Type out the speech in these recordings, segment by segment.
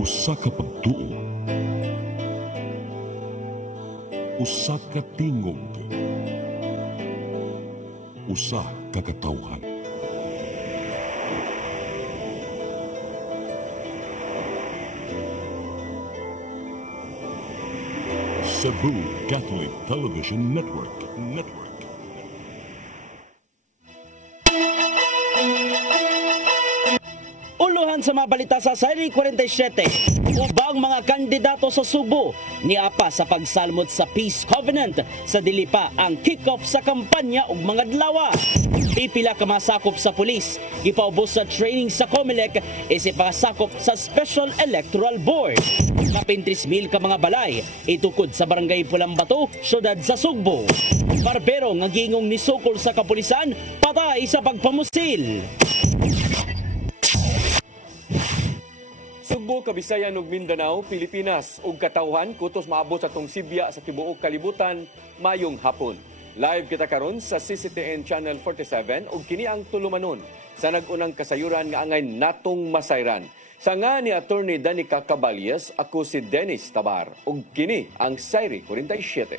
Usa ka pagtuo, usa ka tingog, usa ka katawhan. Cebu Catholic Television Network. Uluhan sa mga balita sa Seri 47, ubang mga kandidato sa Subo niapa sa pagsalmot sa Peace Covenant sa dili pa ang kick-off sa kampanya ug mga adlaw. Pipila ka masakop sa pulis, ipaubos sa training sa COMELEC isip pasakop sa Special Electoral Board. Kapin 3,000 ka mga balay itukod sa Barangay Pulambato, syudad sa Sugbo. Barbero nga gingong ni sukol sa kapulisan patay sa pagpamusil. Sugbo, Kabisayan ug Mindanao, Pilipinas ug katawhan kutos maabot sa tong Sibya sa tibuok kalibutan mayong hapon. Live kita karon sa CCTN Channel 47 ug kini ang tulumanon sa nag-unang kasayuran nga angay natong masayran. Sa nga ni Attorney Danica Caballes, ako si Dennis Tabar ug kini ang Seri 47.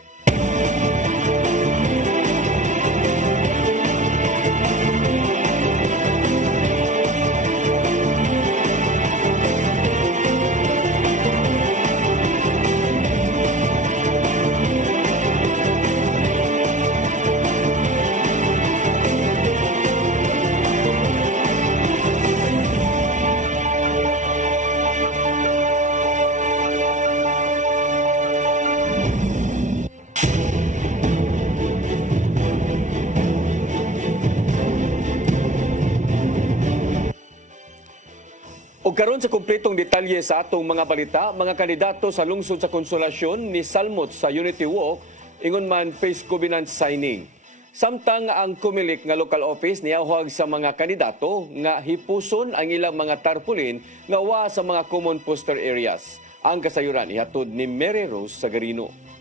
O karon sa kumpletong detalye sa atong mga balita, mga kandidato sa lungsod sa Konsolasyon ni salmot sa Unity Walk, ingon man Peace Covenant signing. Samtang ang COMELEC nga local office niyahwag sa mga kandidato nga hipuson ang ilang mga tarpaulin nga wa sa mga common poster areas. Ang kasayuran ihatod ni Mary Rose Sagarino.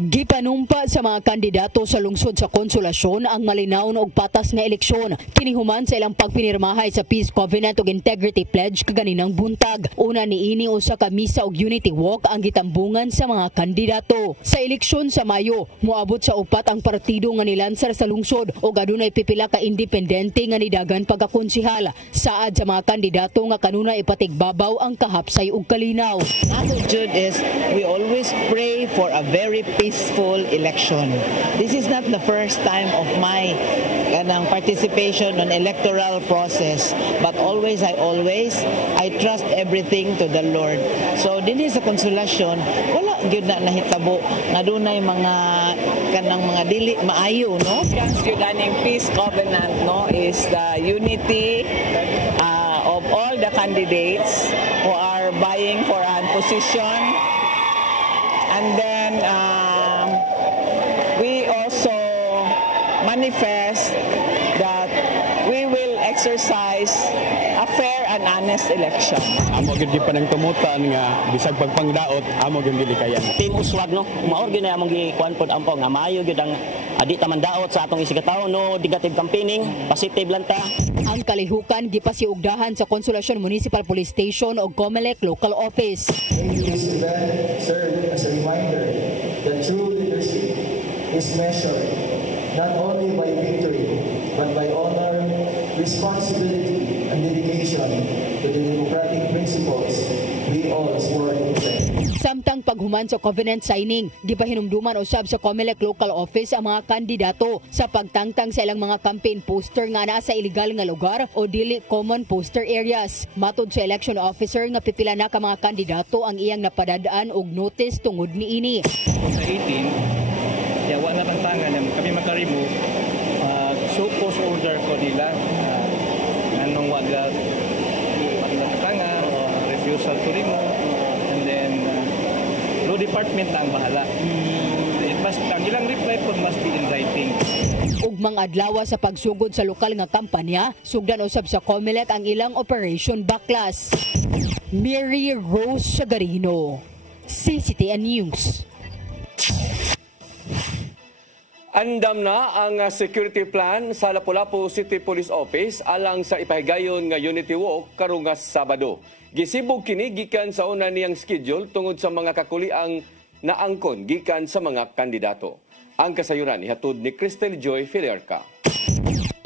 Gipanumpa sa mga kandidato sa lungsod sa Konsolasyon ang malinaw og patas nga eleksyon. Kinihuman sa ilang pagpinirmahay sa Peace Covenant ug Integrity Pledge kaganinang buntag. Una niini usa ka misa og Unity Walk ang gitambungan sa mga kandidato. Sa eleksyon sa Mayo, moabot sa upat ang partido nga nilansar sa lungsod ug adunay pipila ka independente nga nidagan pagkakonsihal. Saad sa mga kandidato nga kanunay ipatigbabaw ang kahapsay ug kalinaw. Attitude is we always pray for a very peaceful election. This is not the first time of my participation on electoral process, but I trust everything to the Lord. So dinhi sa Konsolasyon, wala gyud na nahitabo nga dunay mga kanang mga dili maayo, no? Yung Peace Covenant, no, is the unity of all the candidates who are vying for a position, and then we also manifest that we will exercise a fair and honest election. Amo gyud panang tumutan nga bisag pagpangdaot amo gyud dili kayan. Team uswag no, maor gyud na among gikuan pod ampo nga maayo gyud ang adi ta man daot sa atong isigataw no negative campaigning, positive lang ta. Ang kalihukan gipasiugdahan sa Konsolasyon Municipal Police Station o COMELEC Local Office. This event served as a reminder that true leadership is measured not only by victory but by honor, responsibility, and dedication to the democratic principles we all swore to defend. Samtang paghuman sa covenant signing, gipahinumduman usab sa COMELEC Local Office ang mga kandidato sa pagtangtang sa ilang mga campaign poster nga naa sa illegal nga lugar o dili common poster areas. Matod sa election officer nga pipila na ka mga kandidato ang iyang napadadaan og notice tungod niini. Sa 18, yawa na tantangan kami maka-remove show cause order ko nila anong wala pagtatanga refusal to remove, and then law department na ang bahala. Ang ilang reply po must be in writing. Ugmang adlaw sa pagsugod sa lokal nga kampanya, sugdan usab sa COMELEC ang ilang Operation Backlash. Mary Rose Sagarino, CCTN News. Andam na ang security plan sa Lapu-Lapu City Police Office alang sa ipahigayon nga Unity Walk karong nga Sabado. Gisibog kini gikan sa una niyang schedule tungod sa mga kakuliang naangkon gikan sa mga kandidato. Ang kasayuran ihatod ni Cristel Joy Filiarca.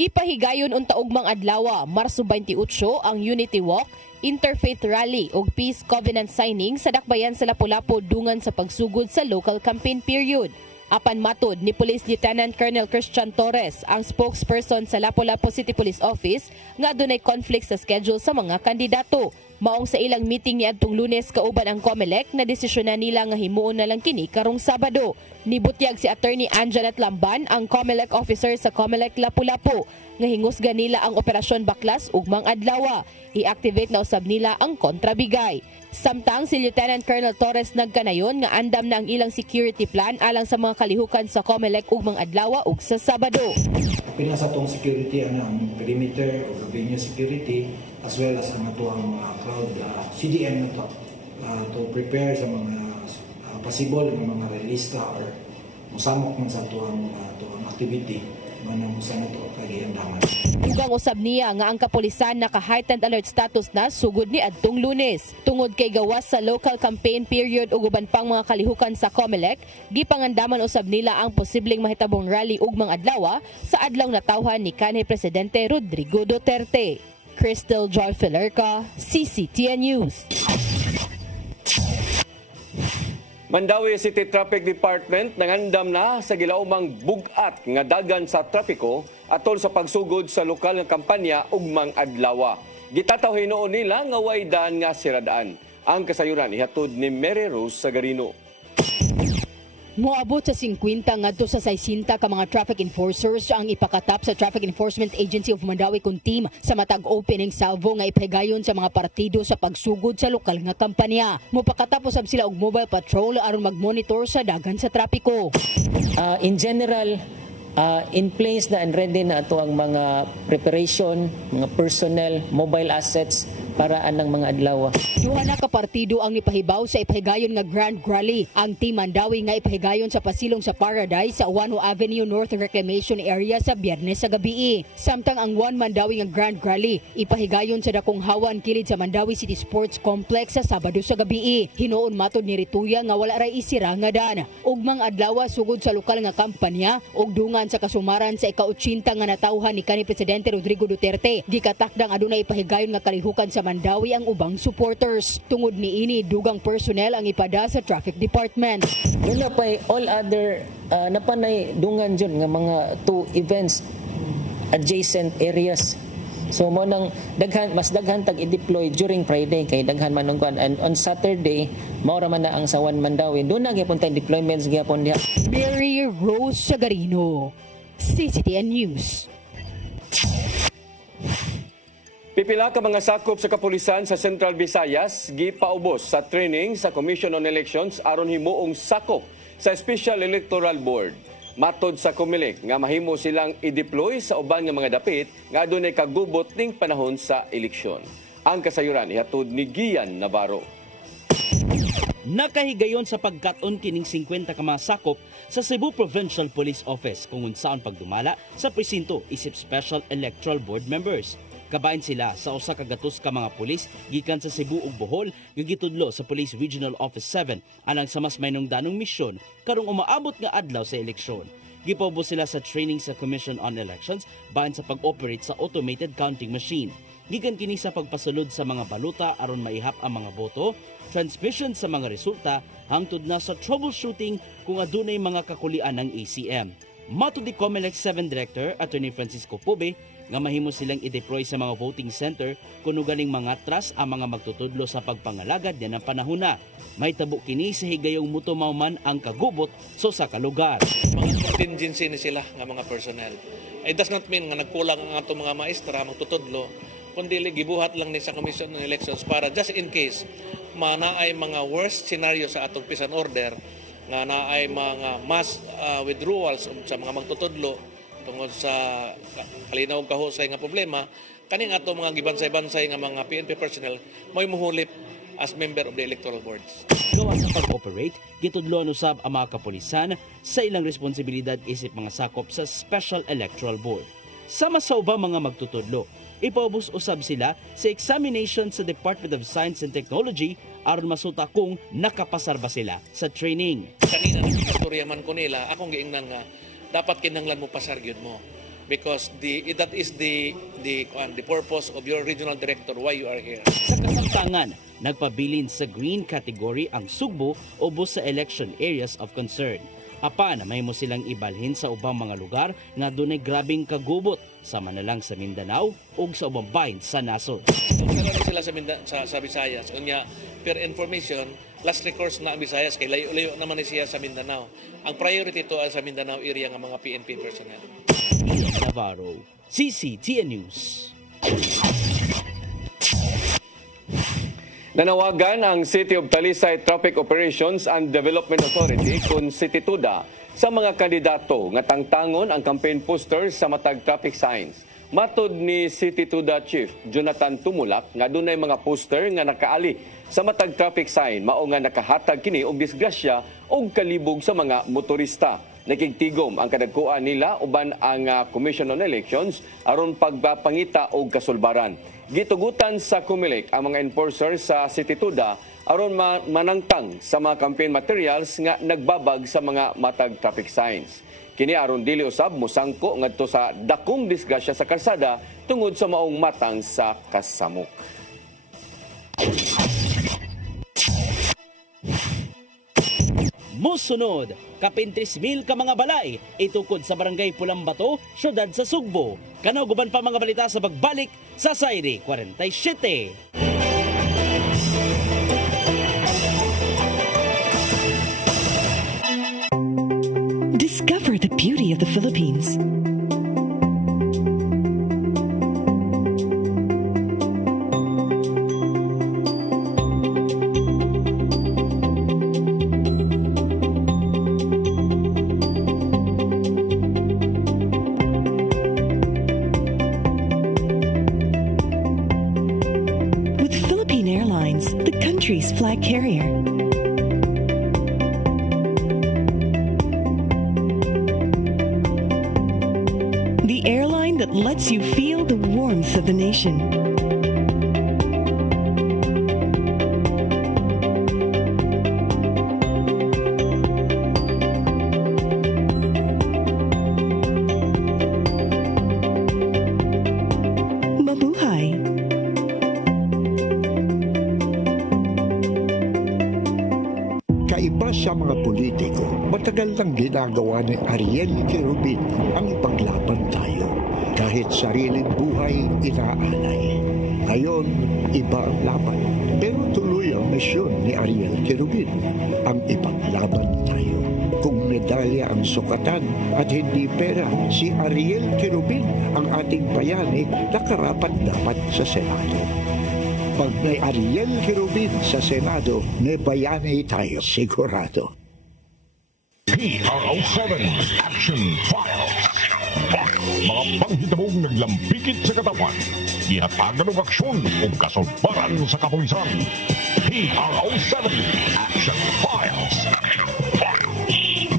Ipahigayon unta ugmang adlaw, Marso 28 ang Unity Walk, Interfaith Rally ug Peace Covenant signing sa dakbayan sa Lapu-Lapu dungan sa pagsugod sa local campaign period. Apan matod ni Police Lieutenant Colonel Christian Torres, ang spokesperson sa Lapu-Lapu City Police Office, nga adunay conflict sa schedule sa mga kandidato. Maong sa ilang meeting ni adtong Lunes kauban ang COMELEC na desisyonan nila nga himuon na lang kini karong Sabado. Nibutyag si Attorney Anjanet Lamban, ang COMELEC officer sa COMELEC Lapu-Lapu, nga hingusgan nila ang Operasyon Baklas ugmang adlaw. I-activate na usab nila ang kontrabigay. Samtang si Lieutenant Colonel Torres nagkanayon nga andam na ang ilang security plan alang sa mga kalihukan sa COMELEC ugmang adlaw ug sa Sabado. Pila sa tong security ang perimeter o revenue security as well as ang atuang crowd CDM na to prepare sa mga possible ng mga relista or musamok man sa atuang activity manang sa nato kagihandaman. Ugang usab niya nga ang kapulisan naka-heightened alert status na sugod ni adtong Lunes. Tungod kay gawas sa local campaign period ug uban pang mga kalihukan sa COMELEC, gipangandaman usab nila ang posibleng mahitabong rally ugmang adlaw sa adlaw natawhan ni kanhi Presidente Rodrigo Duterte. Cristel Joy Filiarca, CCTN News. Mandawi City Traffic Department nangandam na sa gilaumang bugat nga dagan sa trapiko atol sa pagsugod sa lokal nga kampanya ugmang adlaw. Gitataw hinuon nila nga way daan nga siradaan. Ang kasayuran ihatod ni Mary Rose Sagarino. Moabot sa 50 ngadto sa 60 ka mga traffic enforcers ang ipakatap sa Traffic Enforcement Agency of Mandawi kun team sa matag opening salvo nga ipahigayon sa mga partido sa pagsugod sa lokal nga kampanya. Mopakatap usab sila og mobile patrol aron magmonitor sa dagan sa trapiko. In general, in place na and ready na ato ang mga preparation, mga personnel, mobile assets para anang mga adlaw. Duha na ka partido ang ipahibaw sa ipahigayon nga Grand Rally. Ang Team Mandawi nga ipahigayon sa pasilong sa Paradise sa Wano Avenue North Reclamation Area sa Biyernes sa gabi. Samtang ang One Mandawi nga Grand Rally ipahigayon sa dakong hawan kilid sa Mandawi City Sports Complex sa Sabado sa gabi. Hinuon matod ni Rituya nga wala ray isira nga dan. Ugmang adlaw sugod sa lokal nga kampanya ug dungan sa kasumaran sa ika-80 nga natawhan ni kanhi Presidente Rodrigo Duterte. Gikatakdang adunay ipahigayon nga kalihukan sa Mandawi ang ubang supporters. Tungod niini dugang personnel ang ipada sa Traffic Department. Wala pa'y all other napanay dungan dyan nga mga two events adjacent areas. So mo nang mas daghan tag i-deploy during Friday kay daghan manungkuan, and on Saturday mao ra man na ang sa One Mandawi doon na gyapon tay deployments gyapon diha. Mary Rose Sagarino, CCTN News. Pipila ka mga sakop sa kapulisan sa Central Visayas gipaubos sa training sa Commission on Elections aron himuong sakop sa Special Electoral Board. Matod sa COMELEC nga mahimo silang i-deploy sa uban nga mga dapit nga adunay kagubot ning panahon sa eleksyon. Ang kasayuran ihatod ni Gian Navarro. Nakahigayon sa pagkat-on kining 50 ka mga sakop sa Cebu Provincial Police Office kung unsaon pagdumala sa presinto isip Special Electoral Board members. Kabahin sila sa usa ka gatos ka mga pulis gikan sa Cebu ug Bohol nga gitudlo sa Police Regional Office 7 anang sa mas maynungdanong misyon karong umaabot nga adlaw sa eleksyon. Gipaubos sila sa training sa Commission on Elections bahin sa pag-operate sa automated counting machine. Gikan kini sa pagpasulod sa mga baluta aron maihap ang mga boto, transmission sa mga resulta hangtod na sa troubleshooting kung adunay mga kakulian ng ACM. Matud ni COMELEC 7 Director Attorney Francisco Pobe nga mahimo silang i-deploy sa mga voting center kuno galing mga tras ang mga magtutudlo sa pagpangalagad yan ang panahona. May tabo kini sa higayong mutumaw man ang kagubot sa kalugar. Mga contingency ni sila nga mga personnel. It does not mean nga nagkulang ang atong mga maestra magtutudlo, kundi gibuhat lang ni sa Commission on Elections para just in case manaay mga worst scenario sa atong peace and order nga naay mga mass withdrawals sa mga magtutudlo tungod sa kalinaw kahusay nga problema, kaning ato mga gibansay-bansay nga mga PNP personnel mo'y muhulip as member of the electoral boards. Gawa sa pag-operate, gitudloan usab ang mga kapulisan sa ilang responsibilidad isip mga sakop sa Special Electoral Board. Sama sa ubang mga magtutudlo, ipaubos usab sila sa examination sa Department of Science and Technology aron masuta kung nakapasar ba sila sa training. Kanina nag-istorya man ko nila, akong giingnan nga dapat kinahanglan mo pasar gyud mo. Because that is the purpose of your regional director why you are here. Sa kasamtangan, nagpabilin sa green category ang Sugbo ubos sa election areas of concern. Apan may mo silang ibalhin sa ubang mga lugar nga dunay grabing kagubot sama na lang sa Mindanao ug sa ubang bahin sa nasod. Kung sila sa Visayas, unya per information, last recourse na ang Visayas kay layo-layo naman ni siya sa Mindanao. Ang priority to sa Mindanao area ng mga PNP personnel. Navarro, CCTN News. Nanawagan ang City of Talisay Traffic Operations and Development Authority kung City Tuda sa mga kandidato nga tangtangon ang campaign poster sa matag traffic signs. Matod ni City Tuda Chief Jonathan Tumulak nga dunay mga poster nga nakaali sa matag traffic sign mao nga nakahatag kini og disgrasya og kalibog sa mga motorista. Nakigtigom ang kadagkuan nila uban ang Commission on Elections aron pagpapangita og kasulbaran. Gitugutan sa COMELEC ang mga enforcers sa City Tuda aron manangtang sa mga campaign materials nga nagbabag sa mga matag traffic signs. Kini aron dili usab mosangko ngadto sa dakong disgrasya sa kalsada tungod sa maong matang sa kasamok. Musunod, kapin 3,000 ka mga balay itukod sa Barangay Pulambato, syudad sa Sugbo. Kanaw guban pa mga balita sa pagbalik sa Sayri 47. Discover the beauty of the Philippines. Country's flag carrier. The airline that lets you feel the warmth of the nation. Sa mga politiko, matagal nang ginagawa ni Ariel Querubin ang ipaglaban tayo. Kahit sariling buhay inaalay. Ngayon, iba ang laban. Pero tuloy ang misyon ni Ariel Querubin, ang ipaglaban tayo. Kung medalya ang sukatan at hindi pera, si Ariel Querubin, ang ating bayani, nakarapat-dapat sa Senado. Pag may Ariel Querubin sa Senado, may bayani tayo sigurado. PRO7 Action Files. Mga panghitabog naglambikit sa katawan. Ihatagan ng aksyon o kasulbaran sa kapulisan. PRO7 Action Files.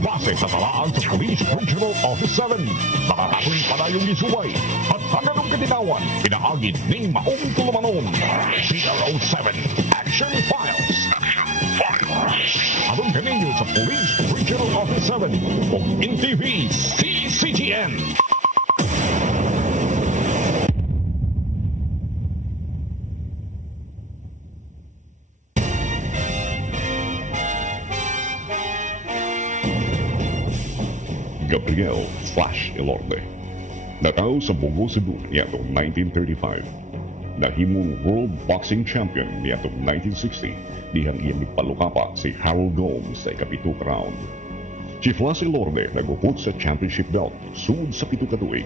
Base sa talaan sa Police Regional Office 7. Nakatakoy padayong gisubay at taganong katinawan. Pinaagid ng maong tulumanon. PRO7 Action Files. Abang kaninyo sa Police Regional Office 7 o NTV CCTN. Gabriel Flash Elorde. Natao sa Bungo, Cebu niyatong 1935. Nahimong World Boxing Champion niyatong 1960 dihang iyang ipalukapak si Harold Gomes sa ikapitong round. Si Flash Elorde nagupot sa championship belt sud sa 7 ka tuig.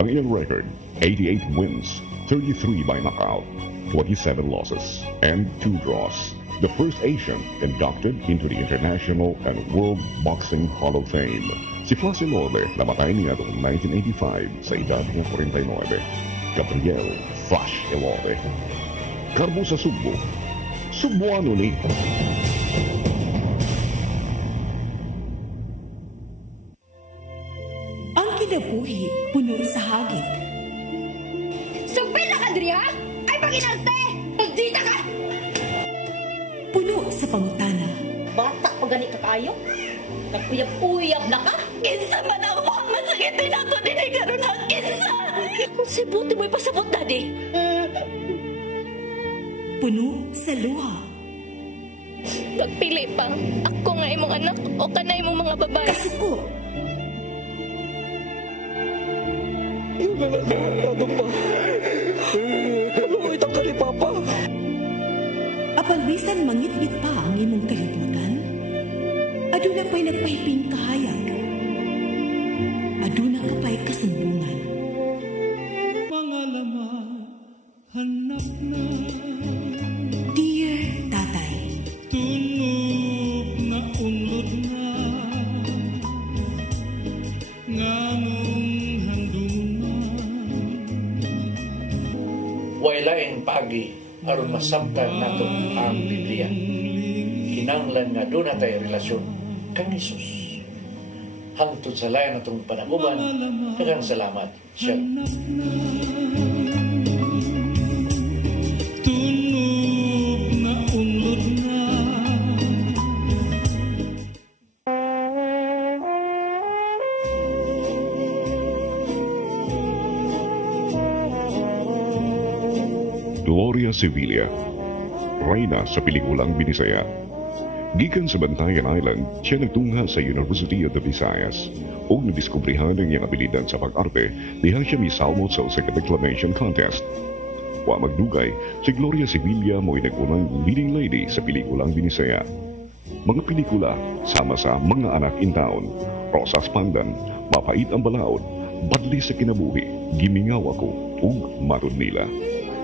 Ang iyang record, 88 wins, 33 by knockout, 27 losses, and 2 draws. The first Asian inducted into the International and World Boxing Hall of Fame. Si Flash Elorde namatay niya noong 1985 sa edad ng 49. Gabriel Flash Elorde. Karbo sa Sugbo, Subuano ni. Ang kinabuhi puno sa hagit. Sugpil na ka, Dri, ha? Ay, paginarte! Magdita ka! Puno sa pangutana. Bata pa gani ka kayo? Naguyab-uyab na ka? Kinsa man ang mga sagitin nato din ay karoon ang kinsa! Kung sibuti mo'y pasabot na di. Puno sa luha. Magpili pang ako nga imong anak o kanay imong mga babae. Kasuko. Yung nananado pa. Ano itang ka ni Papa? Apang bisan mangit-ngit pa ang imong kalibutan, aduna pa'y nagpahiping kahayag. Aduna ka pa'y kasumbungan. Mga laman, hanap na. Dear Tatay, Tunog na unlod na. Nganong handungan. Wailaing pagi aron masabtan nato ang Biblia. Kinanglan nga doon natay relasyon kang Jesus. Hangtod sa layan natong panaguban, daghang salamat. Shalom. Tunog na unlod na. Gloria Sevilla, reyna sa pelikulang Binisaya. Gikan sa Bantayan Island, siya nagtungha sa University of the Visayas ug nadiskubrihan ang iyang abilidad sa pag-arte diha siya misalmot sa usa ka declamation contest. Wa magdugay, si Gloria Sevilla mo'y nag-unang leading lady sa pelikulang Binisaya. Mga pelikula sama sa Mga Anak in Town, Rosas Pandan, Mapait ang Balaod, Badli sa Kinabuhi, Gimingaw Ako, ug Matod Nila.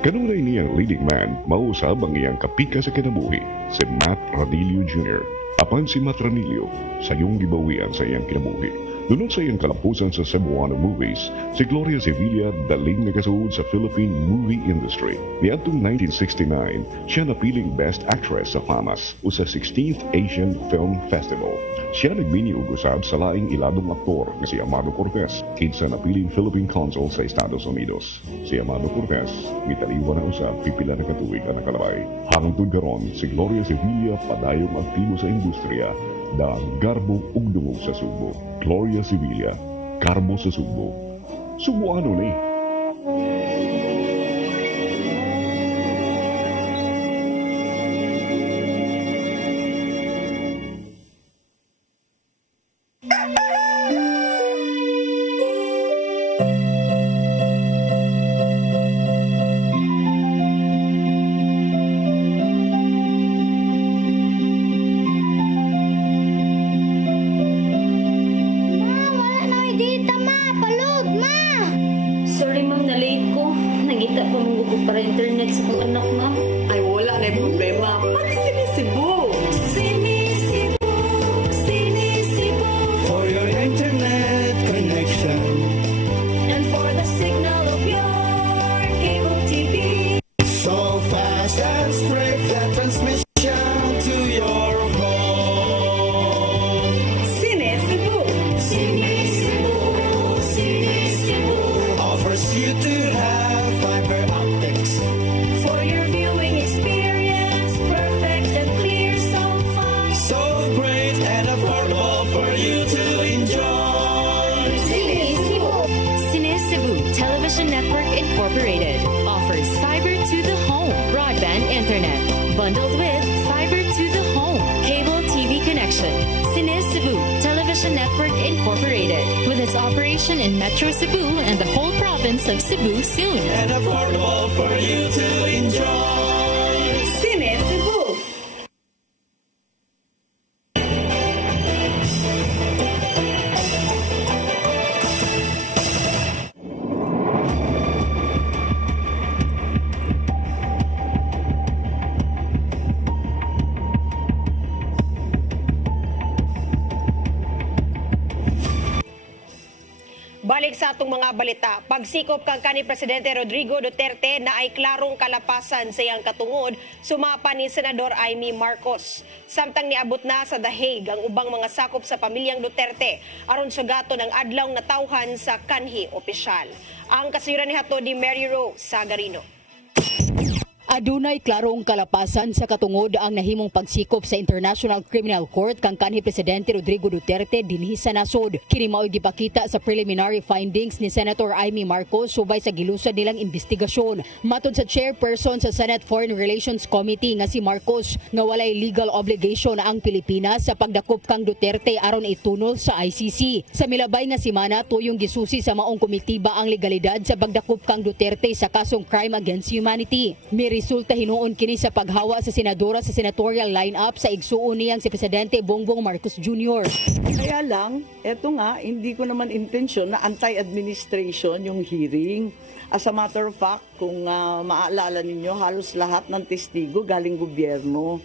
Kanunay niyang leading man, mausab ang iyang kapika sa kinabuhi, si Matt Ranillo Jr. Apan si Matt Ranillo, sayong gibawian sa iyang kinabuhi. Dunod sa iyang kalampusan sa Cebuano movies, si Gloria Sevilla daling nagasuod sa Philippine movie industry. Niadtong 1969, siya napiling Best Actress sa FAMAS o sa 16th Asian Film Festival. Siya nagmini og usab sa laing iladong aktor na si Amado Cortez, kinsa napiling Philippine Consul sa Estados Unidos. Si Amado Cortez, mitaliwan na usab pipila na katuig ang nakalabay. Hangtod karon, si Gloria Sevilla padayong aktibo sa industriya dang garbo ug dungog sa Subo. Gloria Sevilla, garbo sa Subo. Subuano ni. Balik sa atong mga balita, pagsikop kang kanhi Presidente Rodrigo Duterte na ay klarong kalapasan sa iyang katungod, sumapa ni Senador Amy Marcos. Samtang niabot na sa The Hague ang ubang mga sakop sa pamilyang Duterte aron sugaton ang adlawng natawhan sa kanhi opisyal. Ang kasayuran ni hatod ni Mary Rose Sagarino. Adunay klarong kalapasan sa katungod ang nahimong pagsikop sa International Criminal Court kang kanhi Presidente Rodrigo Duterte dinhi sa nasod. Kini mao'y gipakita sa preliminary findings ni Senator Amy Marcos subay sa gilusad nilang investigasyon. Matod sa chairperson sa Senate Foreign Relations Committee nga si Marcos, nga walay legal obligation ang Pilipinas sa pagdakop kang Duterte aron itunol sa ICC. Sa milabay nga semana, tuyong gisusi sa maong komitiba ang legalidad sa pagdakop kang Duterte sa kasong crime against humanity. Resulta hinuon kini sa paghawa sa senadora sa senatorial lineup sa igsuon niyang si Presidente Bongbong Marcos Jr. Kaya lang, eto nga, hindi ko naman intensyon na anti-administration yung hearing. As a matter of fact, kung maalala ninyo, halos lahat ng testigo galing gobyerno.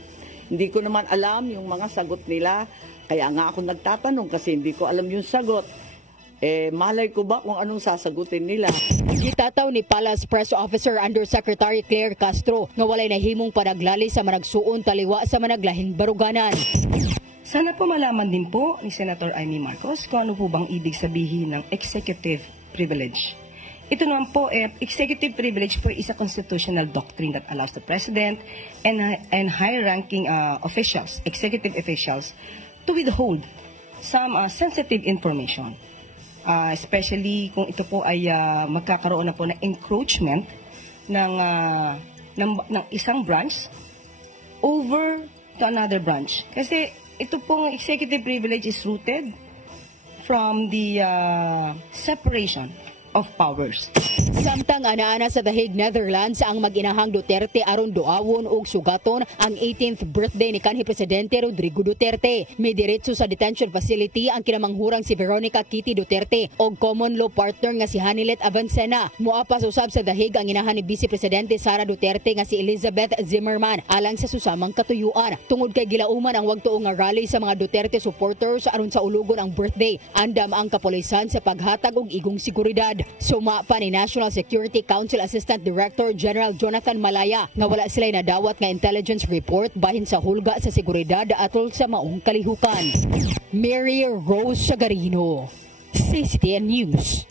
Hindi ko naman alam yung mga sagot nila. Kaya nga ako nagtatanong kasi hindi ko alam yung sagot. Malay ko ba kung anong sasagutin nila? Gitataw ni Palace Press Officer Undersecretary Claire Castro nga walay nahimong panaglali sa managsuon taliwa sa managlahing baruganan. Sana po malaman din po ni Senator Amy Marcos kung ano po bang ibig sabihin ng executive privilege. Ito naman po, executive privilege po is a constitutional doctrine that allows the President and high-ranking officials, executive officials, to withhold some sensitive information. Especially kung ito po ay magkakaroon na po ng encroachment ng isang branch over to another branch. Kasi ito pong executive privilege is rooted from the separation of powers. Samtang ana-ana sa The Hague, Netherlands, ang mag-inahang Duterte aron duawon og sugaton ang 18th birthday ni kanhi Presidente Rodrigo Duterte. May diretso sa detention facility ang kinamanghurang si Veronica Kitty Duterte og common law partner nga si Hanilet Avancena. Muapas usab sa The Hague ang inahan ni Vice Presidente Sara Duterte nga si Elizabeth Zimmerman alang sa susamang katuyuan. Tungod kay gilauman ang wagtuong nga rally sa mga Duterte supporters aron sa ulugon ang birthday, andam ang kapulisan sa paghatag og igong seguridad. Suma pa ni National Security Council Assistant Director General Jonathan Malaya nga wala sila'y nadawat nga intelligence report bahin sa hulga sa seguridad atol sa maong kalihukan. Mary Rose Sagarino, CCTN News.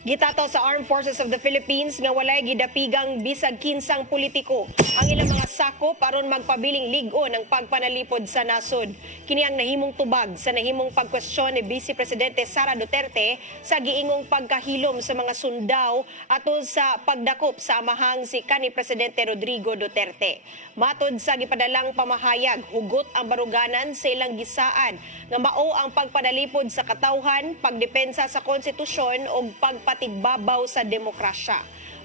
Gitataw sa Armed Forces of the Philippines nga walay gidapigang bisag kinsang politiko ang ilang mga sakop aron magpabiling ligon ang pagpanalipod sa nasod. Kini ang nahimong tubag sa nahimong pagkwestiyon ni Vice Presidente Sara Duterte sa giingong pagkahilom sa mga sundao atol sa pagdakop sa amahang si kanhi Presidente Rodrigo Duterte. Matod sa gipadalang pamahayag, hugot ang baruganan sa ilang gisaan nga mao ang pagpanalipod sa katawhan, pagdepensa sa konstitusyon o pagpatigbabaw sa demokrasya.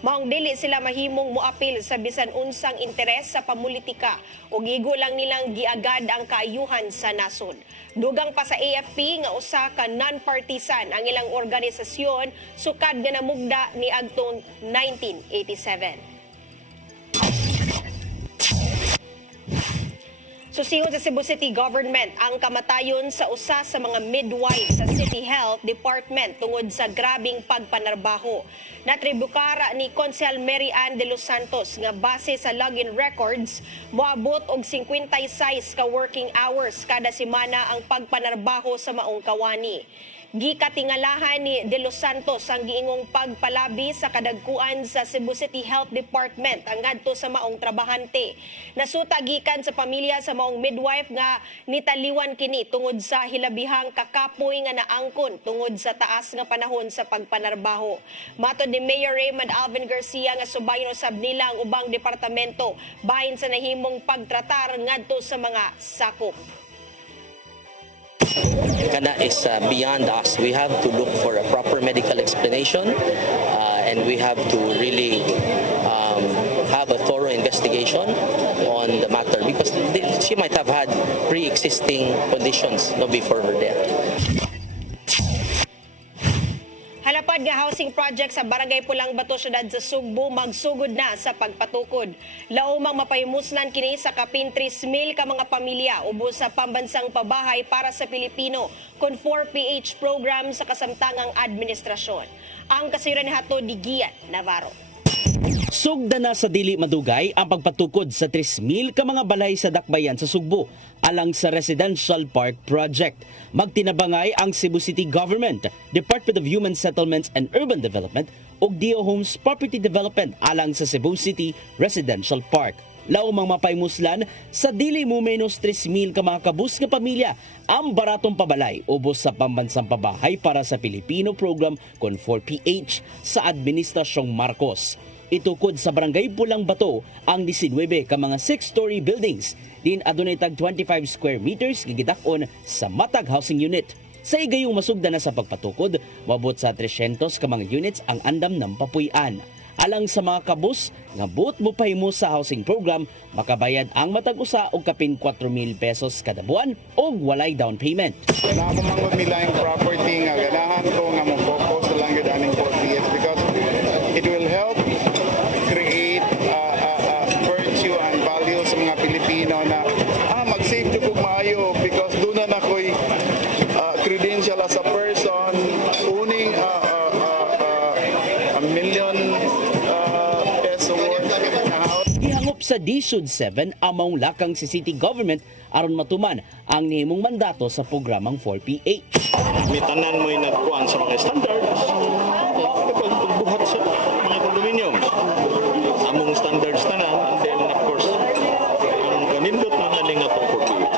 Maong dili sila mahimong muapil sa bisan unsang interes sa pamulitika o gigo lang nilang giagad ang kaayuhan sa nasod. Dugang pa sa AFP nga usa ka non-partisan ang ilang organisasyon sukad nga namugda ni adtong 1987. Susihon sa Cebu City Government ang kamatayon sa usa sa mga midwife sa City Health Department tungod sa grabing pagpanarbaho. Natribukara ni Konsehal Mary Ann de los Santos nga base sa login records, moabot og 56 ka working hours kada semana ang pagpanarbaho sa maong kawani. Gikatingalahan ni De Los Santos ang giingong pagpalabi sa kadagkuan sa Cebu City Health Department ang ngadto sa maong trabahante. Nasuta gikan sa pamilya sa maong midwife nga nitaliwan kini tungod sa hilabihang kakapoy nga naangkon tungod sa taas nga panahon sa pagpanarbaho. Matod ni Mayor Raymond Alvin Garcia nga subayon usab nila ang ubang departamento bahin sa nahimong pagtratar ngadto sa mga sakop. Kana is beyond us. We have to look for a proper medical explanation and we have to really have a thorough investigation on the matter because she might have had pre-existing conditions before her death. Halapan Upad nga housing project sa Barangay Pulang Bato, syudad sa Sugbo, magsugod na sa pagpatukod. Laumang mapahimuslan kini sa kapin 3,000 ka mga pamilya ubos sa pambansang pabahay para sa Pilipino kon 4PH program sa kasamtangang administrasyon. Ang kasayuran ni Hato ni Gian Navarro. Sugda na sa dili madugay ang pagpatukod sa 3,000 ka mga balay sa dakbayan sa Sugbo alang sa Residential Park Project. Magtinabangay ang Cebu City Government, Department of Human Settlements and Urban Development ug DO Homes Property Development alang sa Cebu City Residential Park. Laumang mapaymuslan sa dili mo menos 3,000 ka mga kabus nga pamilya ang baratong pabalay ubos sa pambansang pabahay para sa Pilipino program kon 4PH sa Administrasyong Marcos. Itukod sa Barangay Pulang Bato ang 19 ka mga 6-story buildings din adunay tag 25 square meters gigidak-on sa matag housing unit. Sa igayong masugda na sa pagpatukod, mabot sa 300 ka mga units ang andam ng papuy-an. Alang sa mga kabus nga buot mo pahimo sa housing program, makabayad ang matag usa og kapin 4,000 pesos kada buwan og walay down payment. Nakamangot nila yung property nga ganahan ko nga mo focus lang gyud aning 4PH because it will help create virtue and value sa mga Pilipino na mag-save jud kog maayo because doon na ako'y credential as a person owning a million peso worth na house. Gihangop sa DSUD 7 among lakang si City Government aron matuman ang nihimong mandato sa programang 4PH. May tanan mo'y nagkuhan sa mga standards. Pagbuhat sa mga condominiums. Among standards tanan, and then of course, ang kanindot na naling nga itong 4PH.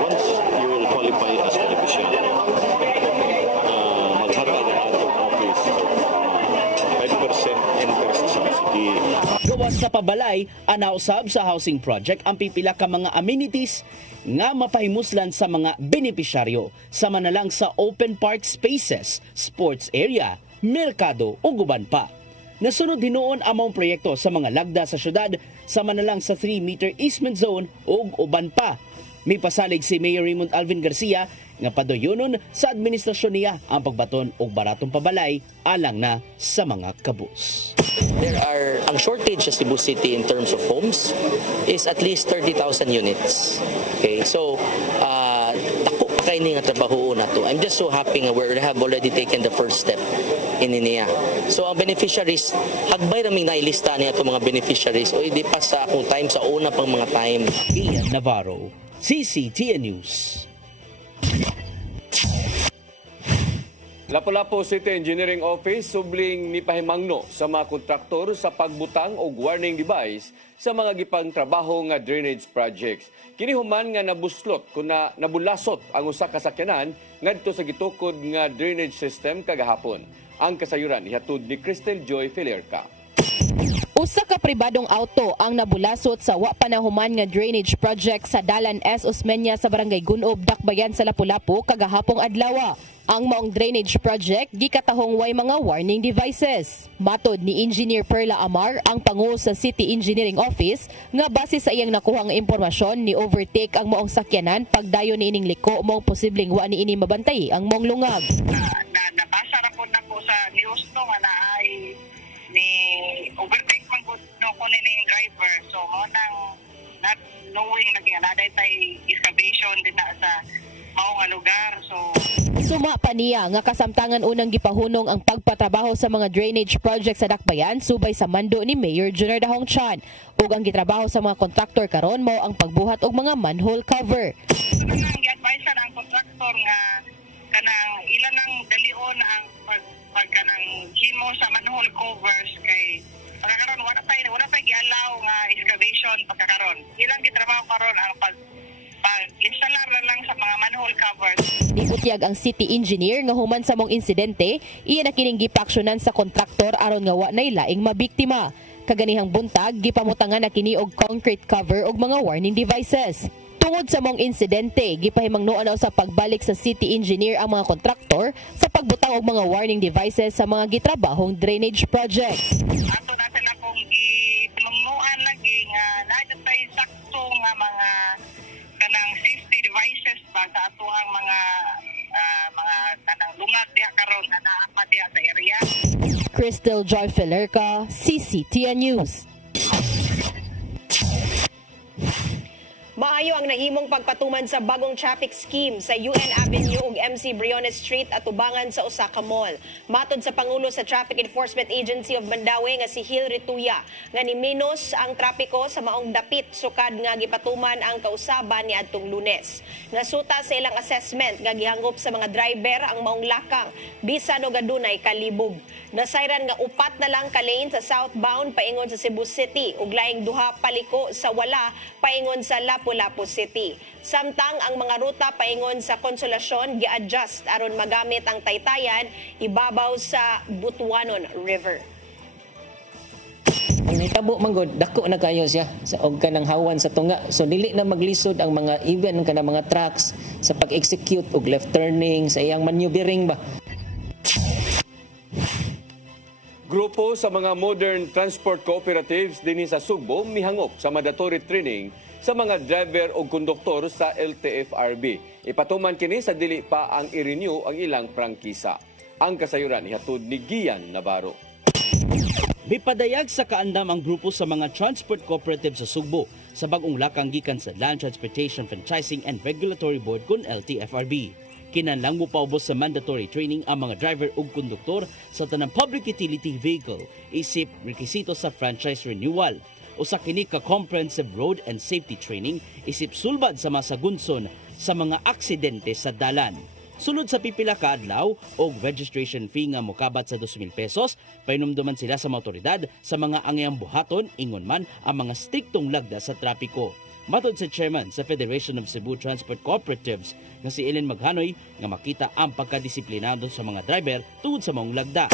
Once you will qualify as a beneficiary, maghatag ang atong office 5% interest subsidy. Gawas sa pabalay, anausab sa housing project ang pipila ka mga amenities nga mapahimuslan sa mga benepisyaryo sama na lang sa open park spaces, sports area, merkado ug uban pa. Nasunod hinuon among proyekto sa mga lagda sa syudad sama na lang sa 3-meter easement zone ug uban pa. May pasalig si Mayor Raymond Alvin Garcia nga padoyonon sa administrasyon niya ang pagbaton og baratong pabalay alang na sa mga kabus. Ang shortage sa Cebu City in terms of homes is at least 30,000 units. Okay, so dako kay ni nga trabaho na to. I'm just so happy nga we have already taken the first step in niya. So ang beneficiaries, hagbay raming nailista niya itong mga beneficiaries o hindi pa sa akong time sa una pang mga time. Ian Navarro, CCTN News. Lapu-Lapu City Engineering Office subling ni pahimangno sa mga kontraktor sa pagbutang og warning device sa mga gipang trabaho nga drainage projects. Kini human nga nabuslot kun nabulasot ang usa ka sakyanan ngadto sa gitukod nga drainage system kagahapon. Ang kasayuran ihatod ni Cristel Joy Filerca. Usa ka pribadong auto ang nabulasot sa wa panahuman nga drainage project sa Dalan S. Osmeña sa Barangay Gunob, Dakbayan sa Lapu-Lapu kagahapong adlaw. Ang maong drainage project gikatahong way mga warning devices. Matod ni Engineer Perla Amar, ang pangulo sa City Engineering Office, nga base sa iyang nakuhang impormasyon ni overtake ang maong sakyanan pagdayon ni ining liko mong posibleng wa ni ini mabantay ang maong lungag. Nabasa ra po nako sa news no nga naay ni overtake man gud no kuno ni driver, so mo nang not knowing lagi na tay excavation din na sa mao nga lugar. So suma pa niya nga kasamtangan unang gipahunong ang pagpatrabaho sa mga drainage project sa Dakbayan subay sa mando ni Mayor Junior Dahong Chan ug ang gitrabaho sa mga kontraktor karon mao ang pagbuhat og mga manhole cover. Ang gi-advise ang kontraktor nga kanang ilan ang dalion ang pagkanang himo sa manhole covers kay pagkakaroon wala tay gialaw nga excavation pagkakaroon. Ilang gitrabaho karon ang pag-instalar na lang sa mga manhole covers. Diputyag ang city engineer nga human sa mong insidente, iya na kining gipaksyonan sa kontraktor aron nga wa nay laing mabiktima. Kaganihang buntag, gipamutangan na kini og concrete cover og mga warning devices. Tungod sa mong insidente, gipahimangnuan na sa pagbalik sa city engineer ang mga kontraktor sa pagbutang og mga warning devices sa mga gitrabahong drainage projects. Ato na sila kung gitinungnuan lagi nga nadatay sakto nga mga kanang safety devices ba sa ato ang mga kanang lungag diha karon na naapa diha sa area. Crystal Joy Felerca, CCTN News. Maayo ang nahimong pagpatuman sa bagong traffic scheme sa UN Avenue ug MC Briones Street at tubangan sa Osaka Mall. Matod sa Pangulo sa Traffic Enforcement Agency of Mandaue nga si Hil Rituya, nga ni menos ang trapiko sa maong dapit sukad nga gipatuman ang kausaban ni adtong Lunes. Nasuta sa ilang assessment nga gihangop sa mga driver ang maong lakang bisan og adunay kalibog. Nasayran nga upat na lang ka lane sa southbound paingon sa Cebu City ug laing duha paliko sa wala paingon sa Lapu-Lapu City. Samtang ang mga ruta paingon sa Consolacion gi-adjust aron magamit ang taytayan ibabaw sa Butuanon River. Ang nitabo manggod dako na kayo siya og kanang hawan sa tunga, so dili na maglisod ang mga even kanang mga trucks sa pag-execute og left turning sa iyang maneuvering ba. Grupo sa mga modern transport cooperatives dinhi sa Sugbo mihangop sa mandatory training sa mga driver o konduktor sa LTFRB. Ipatuman kini sa dili pa ang i-renew ang ilang prangkisa. Ang kasayuran ihatod ni Gian Navarro. Mipadayag sa kaandam ang grupo sa mga transport cooperative sa Sugbo sa bagong lakang gikan sa Land Transportation Franchising and Regulatory Board kun LTFRB. Kinahanglan mo paubos sa mandatory training ang mga driver o konduktor sa tanang public utility vehicle isip rekisito sa franchise renewal. Usa kini ka comprehensive road and safety training isip sulbad sa masagunson sa mga aksidente sa dalan. Sulod sa pipila ka adlaw og registration fee nga mokabat sa 2,000 pesos, painumduman sila sa mga otoridad sa mga angyang buhaton ingon man ang mga striktong lagda sa trapiko. Matod sa chairman sa Federation of Cebu Transport Cooperatives nga si Ellen Maghanoy nga makita ang pagkadisiplinado sa mga driver tungod sa maong lagda.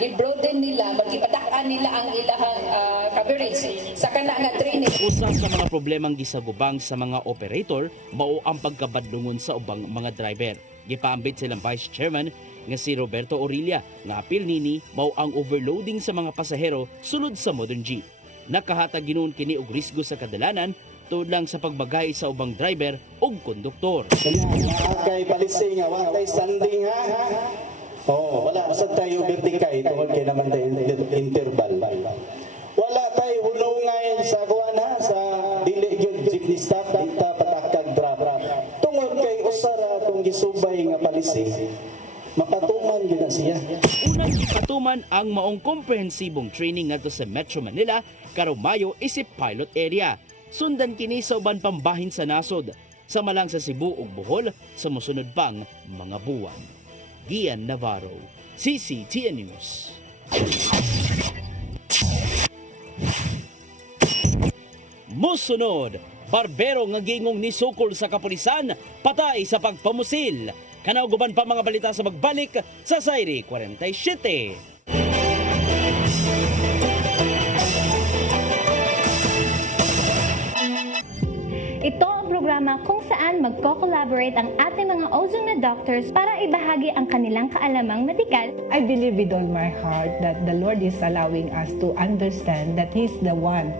I-broaden nila, mag-ipadaan nila ang ilahang coverage sa kana nga training. Usa sa mga problemang gisagubang sa mga operator mao ang pagkabadlungon sa ubang mga driver. Gipaambit silang Vice Chairman nga si Roberto Orilla nga apil nini mao ang overloading sa mga pasahero sulod sa modern jeep. Nakahatag ginuon kini og risgo sa kadalanan tungod lang sa pagbagay sa ubang driver ug konduktor. Kay palising nga wa tay standing ha. Oh, wala usad tayo vertikay tungod kay naman tayo interval. Wala tayo hulungay sa kuana sa dili gyud jeepney stop dita patakag drop. Tungod kay usara tong gisubay nga palising. Mapatuman gyud siya. Unang ipatuman ang maong komprehensibong training ngadto sa Metro Manila karong Mayo isip pilot area. Sundan kini sa uban pambahin sa nasod, sama lang sa Cebu ug Bohol sa mosunod pang mga buwan. Gian Navarro, CCTN News. Musunod, barbero nga gingong nisukol sa kapulisan, patay sa pagpamusil. Kanauguban pa mga balita sa magbalik sa Sairi 47. Ito ang programa kung saan magko-collaborate ang ating mga ozone na doctors para ibahagi ang kanilang kaalamang medikal. I believe with all my heart that the Lord is allowing us to understand that He's the one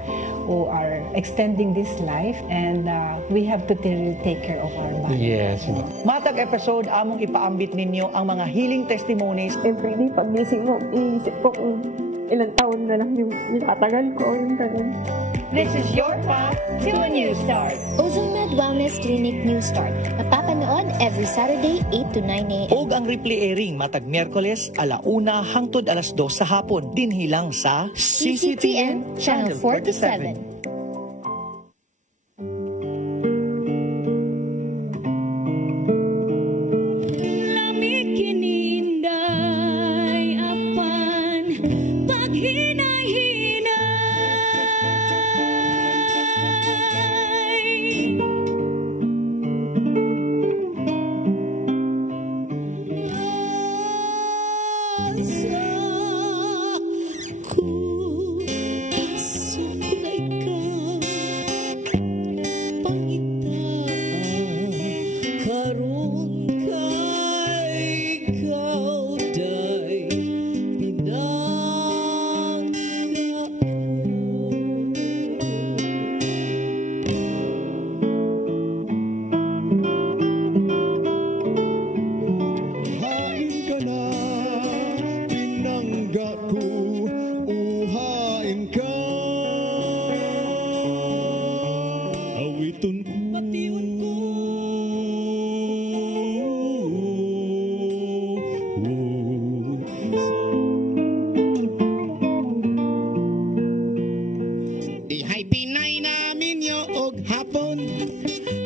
who are extending this life and we have to take care of our body. Yes. Matag episode, among ipaambit ninyo ang mga healing testimonies. Every day, pag gising mo, iisip ko kung ilang taon na lang yung nakatagal ko. Yung ganun. This is your path to a new start. OzoneMed Wellness Clinic New Start. Napapanood every Saturday, 8 to 9 a.m. Og ang replay airing matag Miyerkules, 1:00 hangtod 2:00 sa hapon. Dinhilang sa CCTN Channel 47. Kay Pinay namin yo og hapon.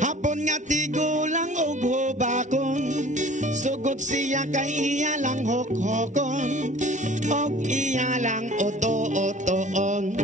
Hapon nga tigulang og hubakon. Sugot siya kay iya lang hokhokon. Og iya lang oto-otoon.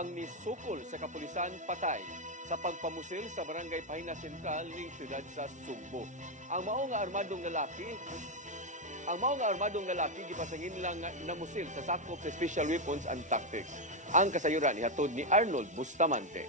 ang nisukol sa kapulisan patay sa pagpamusil sa barangay Pahina Sentral ng siyudad sa Sugbo. Ang mao nga armadong lalaki gipasangin lang namusil sa sakop sa Special Weapons and Tactics. Ang kasayuran ihatod ni Arnold Bustamante.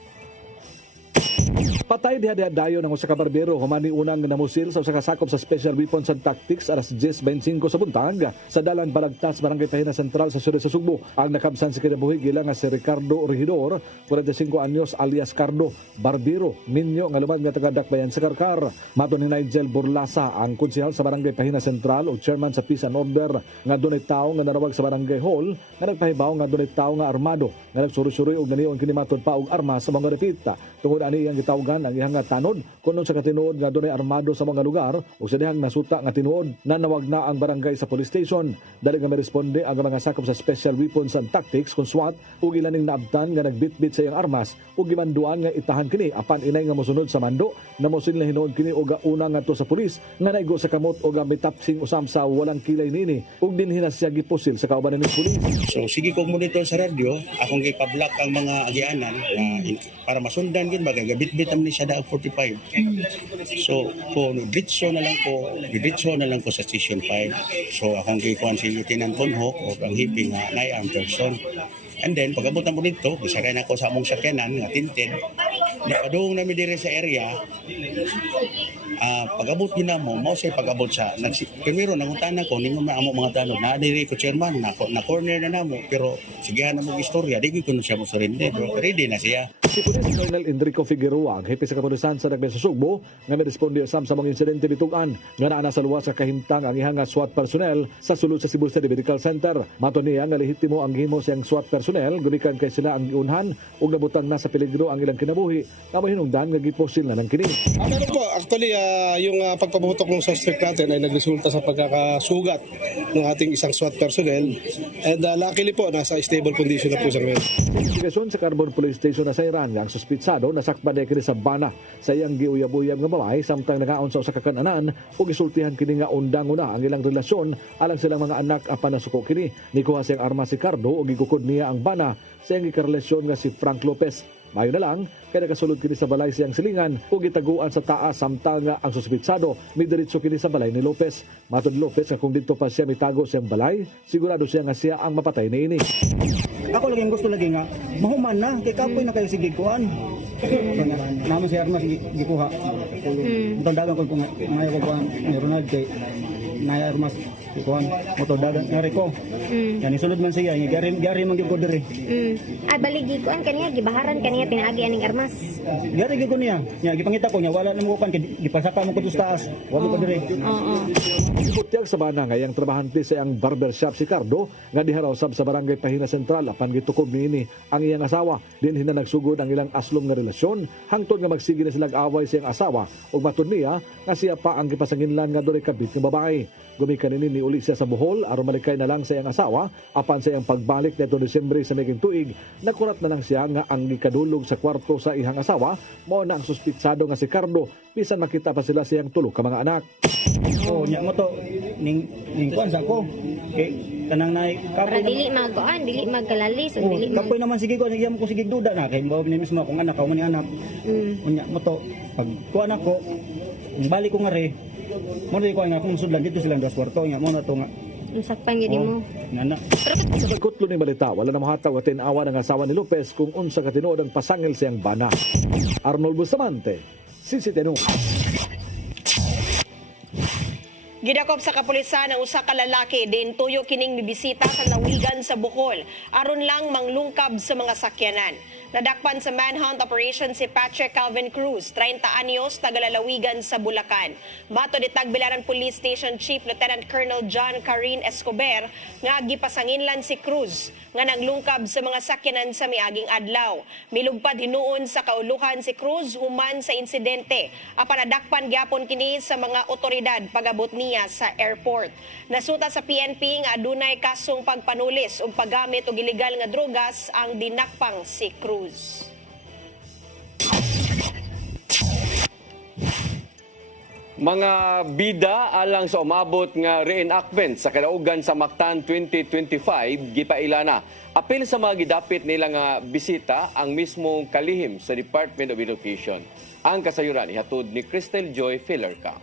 Patay diha dayon ang usa ka barbero humani unang namusil sa usa ka sakop sa Special Weapons and Tactics alas 10:25 sa buntag sa dalan Balagtas, Barangay Pahina Sentral sa siyudad sa Sugbo. Ang nakabsan sa kinabuhi gila nga si Ricardo Regidor, 45 anyos alias Cardo, barbero minyo nga lumad nga taga Dakbayan sa Karkar. Mato ni Nigel Burlasa, ang konsehal sa Barangay Pahina Sentral o chairman sa Peace and Order, nga dunay tawo nga narawag sa Barangay Hall nga nagpahibaw nga dunay tawo nga armado nga nagsuroy-suroy og nanion kini matod pa og armas sa mga repita. Tungod ani iyang gitawgan ang ihang nga tanod kuno sa katinuod nga dunay armado sa mga lugar ug sa dihang nasuta nga tinuod nanawag na ang barangay sa police station. Dali nga meresponde ang mga sakop sa Special Weapons and Tactics kung SWAT ug ilaning naabtan nga nagbitbit sa iyang armas ug gimanduan nga itahan kini apan inay nga mosunod sa mando namusil na hinuod kini og una ngadto sa pulis nga naigo sa kamot og mitapsing usam sa walang kilay nini ug dinhi na siya gipusil sa kaubanan ng pulis. So sige kog monitor sa radyo akong gipablock ang mga agianan para masundan gid magagabit-bit ni siya daag 45. So kung ditso na lang ko sa Station 5. So akong gikuan si Lieutenant Conhoc o ang hippie nga na-armed person. And then pag-abot na mo dito, bisakay na ako sa among sakyanan nga tinted. Napadung namin dire sa area. Pag-abot din na mo say pag-abot sa primero nanguntan ako ningon na amo mga tanong na diri ko chairman na corner na namo pero sigahan na mo istorya di ko siya mo surrender pero ready na siya. Si Police Colonel Enrico Figueroa, ang hepe sa kapulisan sa Dakbayan sa Sugbo, nga meresponde usam sa mga insidente bitugan nga naa sa luwas sa kahimtang ang ihang SWAT personnel sa sulod sa Cebu City Medical Center. Mato niya nga lehitimo ang gihimo siyang SWAT personnel gumikan kay sila ang giunhan ug nabutang na sa peligro ang ilang kinabuhi. Kamo hinungdan nga giposil na ng kini. Ano po, actually yung pagpaputok ng suspect natin ay nagresulta sa pagkakasugat ng ating isang SWAT personnel and luckily po nasa stable condition na po siya ngayon. Investigasyon sa Carbon Police Station na sa Iran nga ang suspitsado nasakpan na kini sa bana sa iyang giuyab-uyab nga babae samtang nagaon sa usa ka kananan ug gisultihan kini nga undang una ang ilang relasyon alang silang mga anak apan nasuko kini. Nikuha siyang armas si Cardo ug gikukod niya ang bana sa iyang gikarelasyon nga si Frank Lopez. Mayo na lang, kaya nakasulod kini sa balay siyang silingan o gitaguan sa taas samtang nga ang suspitsado midiretso kini sa balay ni Lopez. Matod Lopez nga kung dito pa siya mitago siyang balay, sigurado siya nga siya ang mapatay ni ini. Ako lagi gusto lagi nga, mahuman na, kay kapoy na kayo sige kuhan. Naman si Armas gikuha. Itong dagang ko kung ngayon ko kuhan ni Ronald kay Naya Armas kuhan. Ito dagang nga reko. Yan isulod man siya, gari man ko diri. Ay baligi kuhan kaniya, gibaharan kaniya pinaagi aning Armas. Gari ko niya, gipangita ko niya, wala na mo kuhan, gipasaka mo ko taas, wala ko diri. Ibutyag sa bana nga yang trabahante sa iyang barbershop si Cardo nga diha raw sab sa Barangay Pahina Sentral apan gitukob niini ang iyang asawa dinhi na nagsugod ang ilang aslom nga relasyon hangtod nga magsige na silang away sa iyang asawa ug matud niya nga siya pa ang gipasanginlan nga dunay kabit nga babae. Gumikan ni uli siya sa Bohol aron malikay na lang sa iyang asawa apan sa iyang pagbalik nito Disyembre sa miging tuig nakurat na lang siya nga ang gikadulog sa kwarto sa ihang asawa mao na ang suspitsado nga si Cardo bisan makita pa sila siyang tulo ka mga anak. Oh, nya mo to ning kuan sa ko. Kay kanang nay kapoy dili magkuan, dili magkalalis, dili kapoy naman sige ko nagyam ko sige duda na kay mao ni mismo akong anak, ako man anak. Unya mo to pag kuan ako, balik ko nga re. Mo na ko nga kung sudlan dito silang dos kwarto nga mo na to nga. Sakpan gid mo. Nana. Sa pagkutlo ni balita, wala na mahataw at tinawa ng asawa ni Lopez kung unsa ka tinuod ang pasangil siyang bana. Arnold Bustamante, CCTV. Gidakop sa kapulisan ang usa ka lalaki din tuyo kining mibisita sa lawigan sa Bohol aron lang manglungkab sa mga sakyanan. Nadakpan sa manhunt operation si Patrick Calvin Cruz, 30 anyos, tagalalawigan sa Bulacan. Mato ni Tagbilaran Police Station Chief Lieutenant Colonel John Karin Escobar nga gipasanginlan si Cruz nga nanglungkab sa mga sakyanan sa miaging adlaw. Milugpad hinuon sa kauluhan si Cruz human sa insidente. Apan nadakpan gyapon kini sa mga otoridad pagabot niya sa airport. Nasuta sa PNP nga adunay kasong pagpanulis o paggamit og ilegal nga drogas ang dinakpang si Cruz. Mga bida alang sa umabot nga reenactment sa kadaugan sa Mactan 2025 gipaila na. Apil sa mga gidapit nila nga bisita ang mismong kalihim sa Department of Education. Ang kasayuran ihatod ni Cristel Joy Filerca.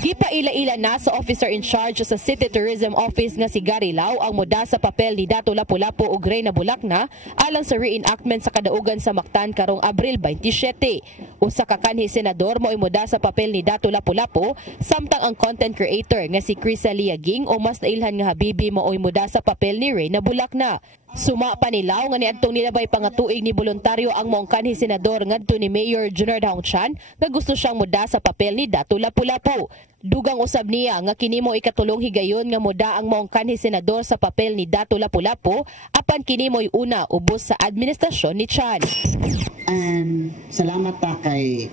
Gipaila-ila na sa officer in charge sa City Tourism Office nga si Gary Lau ang muda sa papel ni Dato Lapu-Lapu ug Reyna Bulacna alang sa reenactment sa kadaugan sa Mactan karong Abril 27. Usa ka kanhi senador mo'y muda sa papel ni Dato Lapu-Lapu samtang ang content creator nga si Crisalia Ging o mas nailhan nga habibi mo'y muda sa papel ni Reyna Bulacna. Suma pa ni Lau nga niadtong nilabay pangatuig ni voluntaryo ang moong kanhi senador ngadto ni Mayor Junior Daong Chan nga gusto siyang muda sa papel ni Dato Lapu-Lapu. Dugang usab niya nga kini mo ikatulong higayon nga muda ang moong kanhi senador sa papel ni Dato Lapu-Lapu apan kini mo'y una ubos sa administrasyon ni Chan. And salamat ta kay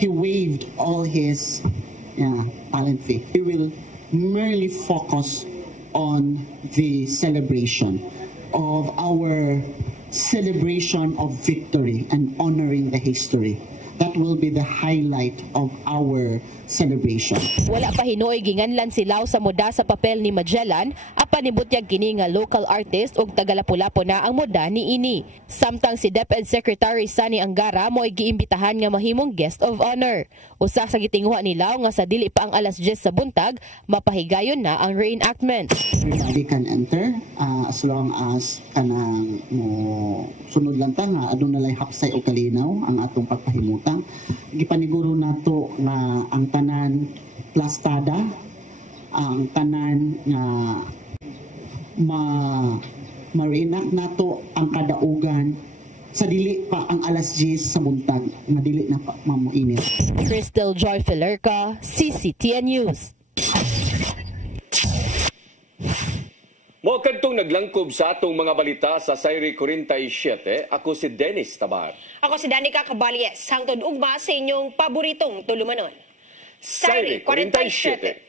he waived all his talent fee. He will merely focus on the celebration of our celebration of victory and honoring the history. That will be the highlight of our celebration. Wala pa hinoy ginganlan si Lau sa muda sa papel ni Magellan apan nibutyag kini nga local artist ug taga-Lapu-Lapu na ang muda ni ini. Samtang si DepEd Secretary Sani Angara mo'y giimbitahan nga mahimong guest of honor. Usa sa gitinguha ni Lau nga sa dili pa ang alas 10 sa buntag, mapahigayon na ang reenactment. Everybody can enter as long as kanang mo sunod lang ta nga aduna lay hapsay o kalinaw ang atong pagpahimutan. Gipaniguro nato nga ang tanan plastada, ang tanan nga ma-reenact nato ang kadaugan sa dili pa ang alas 10 sa buntag, madili na pa mamuinit. Cristel Joy Filerca, CCTN News. Mo kadtong naglangkob sa atong mga balita sa Sayri 47, ako si Dennis Tabar. Ako si Danica Caballes, hangtod ugma sa inyong paboritong tulumanon. Sayri 47.